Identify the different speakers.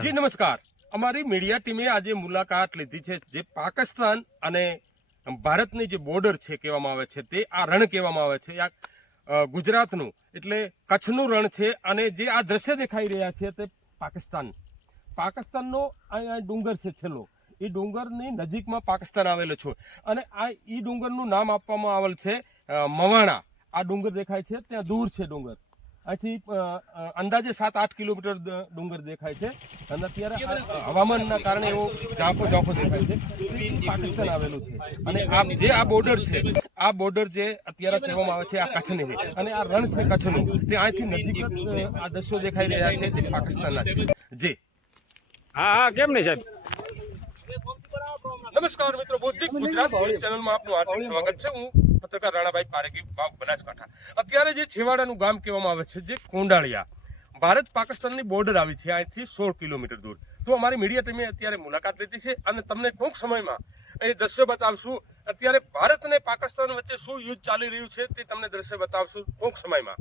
Speaker 1: જી, નમસ્કાર. અમારી મીડિયા ટીમે આજે મુલાકાત લીધી છે જે પાકિસ્તાન અને ભારતની જે બોર્ડર છે કહેવામાં આવે છે તે, આ રણ કહેવામાં આવે છે, આ ગુજરાતનું. એટલે કચ્છનું રણ છે અને જે આ દ્રશ્ય દેખાઈ રહ્યા છે તે પાકિસ્તાન. પાકિસ્તાનનો અહીંયા ડુંગર છે છેલ્લો. એ ડુંગરની નજીકમાં પાકિસ્તાન આવેલો છે. અને આ એ ડુંગરનું નામ આપવામાં આવેલ છે મવાણા. આ ડુંગર દેખાય છે, ત્યાં દૂર છે ડુંગર. અહીંથી અંદાજે સાત આઠ કિલોમીટર ડુંગર દેખાય છે. અને અત્યારે હવામાનના કારણે એવો ઝાંખો ઝાંખો દેખાય છે. પાકિસ્તાન આવેલું છે. અને આ જે આ બોર્ડર છે આ બોર્ડર જે અત્યારે કહેવામાં આવે છે આ કચ્છની છે. અને આ રણ છે કચ્છનું. તે અહીંથી નજીક આ દ્રશ્યો દેખાઈ રહ્યા છે તે પાકિસ્તાનના છે. જે
Speaker 2: હા હા કેમ નહીં સાહેબ?
Speaker 1: નમસ્કાર મિત્રો બૌદ્ધિક ગુજરાત ચેનલમાં આપનું હાર્દિક સ્વાગત છે. હું પત્રકાર રાણાભાઈ પારેખી વાવ બનાસકાંઠા. અત્યારે જે છેવાડાનું ગામ કહેવામાં આવે છે, જે કોંડાળિયા, ભારત પાકિસ્તાનની બોર્ડર આવી છે, અહીંથી સોળ કિલોમીટર દૂર. તો અમારી મીડિયા ટીમે અત્યારે મુલાકાત લીધી છે અને તમને ટૂંક સમયમાં એ દ્રશ્ય બતાવશું. અત્યારે ભારત અને પાકિસ્તાન વચ્ચે શું યુદ્ધ ચાલી રહ્યું છે તે તમને દ્રશ્ય બતાવશું ટૂંક સમયમાં.